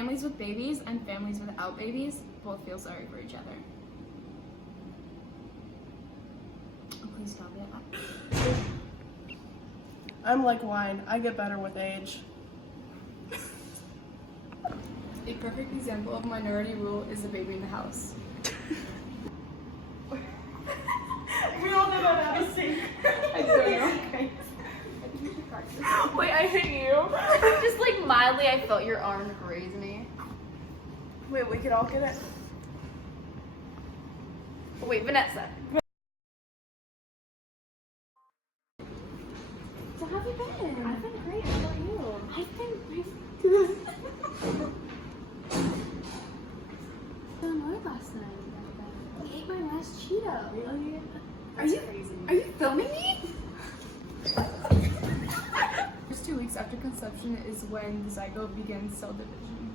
Families with babies and families without babies both feel sorry for each other. Oh, please stop it. I'm like wine. I get better with age. A perfect example of minority rule is the baby in the house. We all know how to sing. I don't know. Wait, I hit you. Just like mildly, I felt your arm graze me. Wait, we could all get it. Wait, Vanessa. So how have you been? I've been great. How about you? I've been good. So annoyed last night. We ate my last Cheeto. Really? Are you filming me? First 2 weeks after conception is when the zygote begins cell division.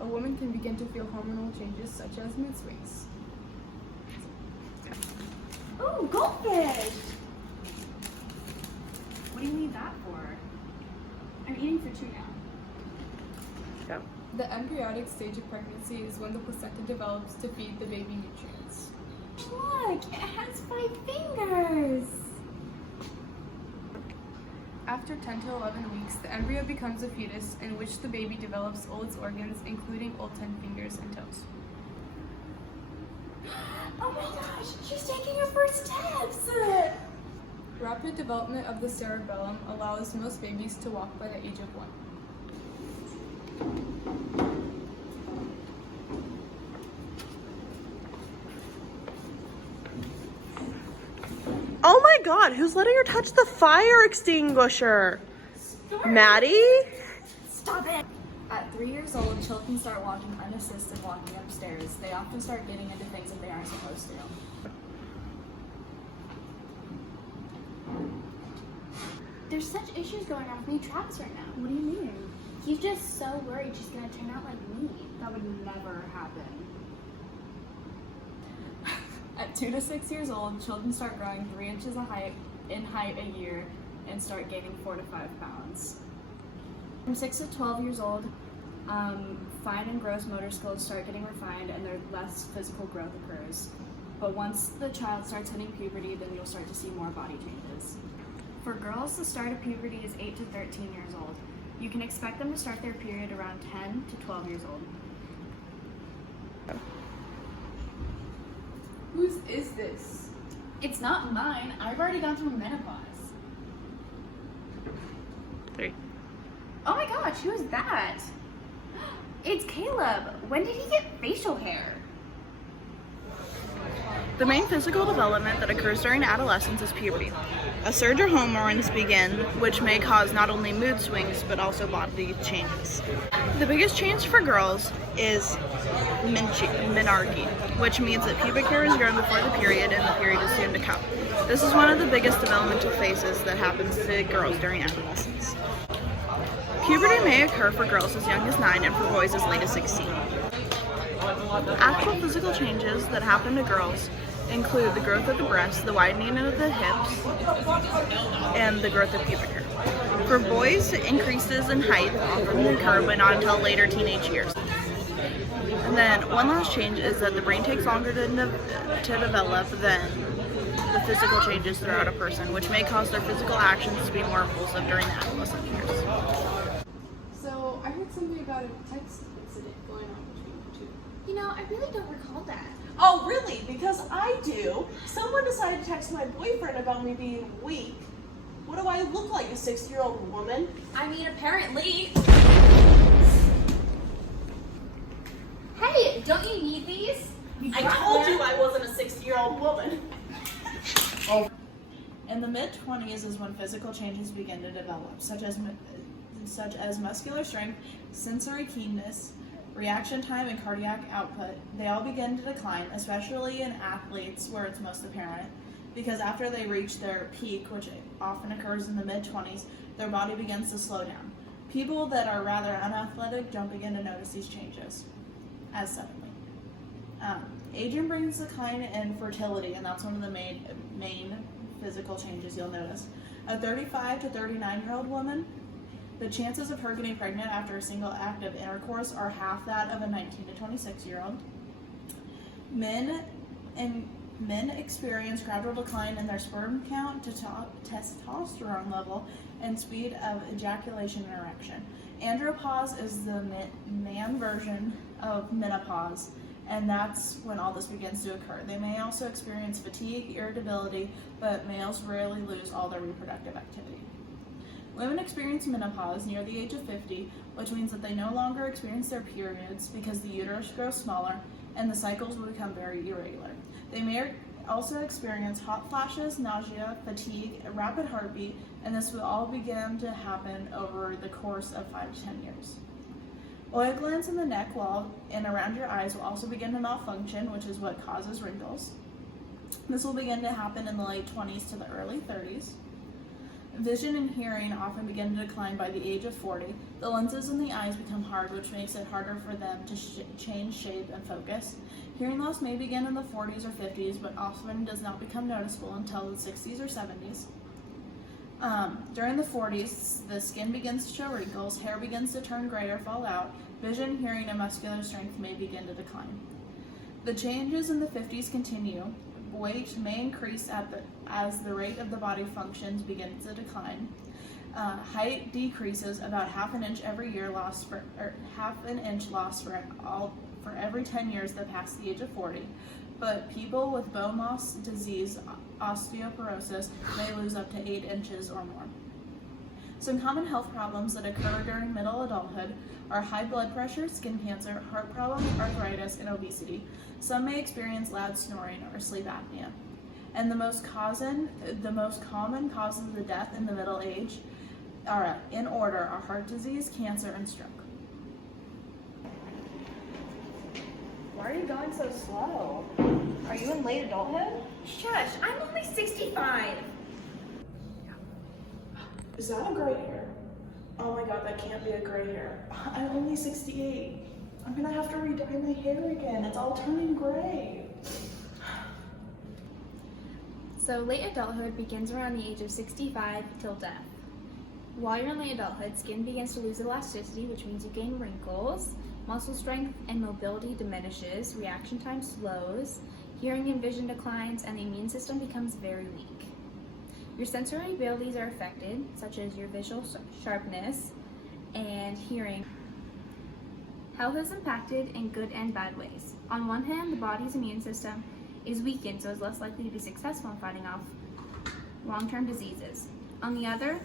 A woman can begin to feel hormonal changes such as mood swings. Ooh, goldfish! What do you need that for? I'm eating for 2 now. The embryonic stage of pregnancy is when the placenta develops to feed the baby nutrients. Look, it has 5 fingers! After 10 to 11 weeks, the embryo becomes a fetus in which the baby develops all its organs, including all 10 fingers and toes. Oh my gosh, she's taking her first steps! Rapid development of the cerebellum allows most babies to walk by the age of 1. Oh my god, who's letting her touch the fire extinguisher? Maddie? Stop it! At 3 years old, children start walking unassisted walking upstairs. They often start getting into things that they aren't supposed to. There's such issues going on with me, Travis, right now. What do you mean? He's just so worried she's gonna turn out like me. That would never happen. At 2 to 6 years old, children start growing 3 inches in height a year and start gaining 4 to 5 pounds. From 6 to 12 years old, fine and gross motor skills start getting refined and less physical growth occurs. But once the child starts hitting puberty, then you'll start to see more body changes. For girls, the start of puberty is 8 to 13 years old. You can expect them to start their period around 10 to 12 years old. Whose is this? It's not mine. I've already gone through menopause. 3. Oh my gosh, who is that? It's Caleb. When did he get facial hair? The main physical development that occurs during adolescence is puberty. A surge of hormones begin, which may cause not only mood swings, but also body changes. The biggest change for girls is menarche, which means that pubic hair is grown before the period and the period is soon to come. This is one of the biggest developmental phases that happens to girls during adolescence. Puberty may occur for girls as young as 9 and for boys as late as 16. Actual physical changes that happen to girls include the growth of the breasts, the widening of the hips, and the growth of pubic hair. For boys, increases in height often occur, but not until later teenage years. And then one last change is that the brain takes longer to develop than the physical changes throughout a person, which may cause their physical actions to be more impulsive during the adolescent years. So I heard something about a text incident going on between you two. You know, I really don't recall that. Oh, really? Because I do. Someone decided to text my boyfriend about me being weak. What do I look like, a 60-year-old woman? I mean, apparently. Hey, don't you need these? I told you I wasn't a 60-year-old woman. In the mid-20s is when physical changes begin to develop, such as muscular strength, sensory keenness, reaction time, and cardiac output. They all begin to decline, especially in athletes where it's most apparent, because after they reach their peak, which often occurs in the mid-20s, their body begins to slow down. People that are rather unathletic don't begin to notice these changes as suddenly. Aging brings decline in fertility, and that's one of the main physical changes you'll notice. A 35 to 39-year-old woman The chances of her getting pregnant after a single act of intercourse are half that of a 19 to 26-year-old. Men experience gradual decline in their sperm count, testosterone level, and speed of ejaculation and erection. Andropause is the man version of menopause, and that's when all this begins to occur. They may also experience fatigue, irritability, but males rarely lose all their reproductive activity. Women experience menopause near the age of 50, which means that they no longer experience their periods because the uterus grows smaller and the cycles will become very irregular. They may also experience hot flashes, nausea, fatigue, a rapid heartbeat, and this will all begin to happen over the course of 5 to 10 years. Oil glands in the neck wall and around your eyes will also begin to malfunction, which is what causes wrinkles. This will begin to happen in the late 20s to the early 30s. Vision and hearing often begin to decline by the age of 40. The lenses in the eyes become hard, which makes it harder for them to change shape and focus. Hearing loss may begin in the 40s or 50s, but often does not become noticeable until the 60s or 70s. During the 40s, the skin begins to show wrinkles, hair begins to turn gray or fall out, vision, hearing, and muscular strength may begin to decline. The changes in the 50s continue. Weight may increase as the rate of the body functions begins to decline. Height decreases about half an inch every year, half an inch lost for every 10 years that pass the age of 40. But people with bone loss disease, osteoporosis, may lose up to 8 inches or more. Some common health problems that occur during middle adulthood are high blood pressure, skin cancer, heart problems, arthritis, and obesity. Some may experience loud snoring or sleep apnea. And the most common causes of death in the middle age are, in order, are heart disease, cancer, and stroke. Why are you going so slow? Are you in late adulthood? Shush, I'm only 65. Is that a gray hair? Oh my god, that can't be a gray hair. I'm only 68. I'm gonna have to re-dye my hair again. It's all turning gray. So late adulthood begins around the age of 65 till death. While you're in late adulthood, skin begins to lose elasticity, which means you gain wrinkles, muscle strength and mobility diminishes, reaction time slows, hearing and vision declines, and the immune system becomes very weak. Your sensory abilities are affected, such as your visual sharpness and hearing. Health is impacted in good and bad ways. On one hand, the body's immune system is weakened, so it's less likely to be successful in fighting off long-term diseases. On the other,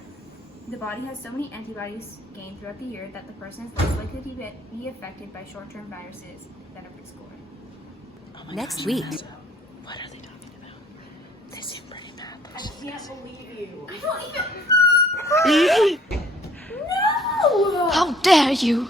the body has so many antibodies gained throughout the year that the person is less likely to be affected by short-term viruses that are preschooler. Oh next week. What are they talking about? They seem pretty mad. I can't believe you. I don't even... No! How dare you!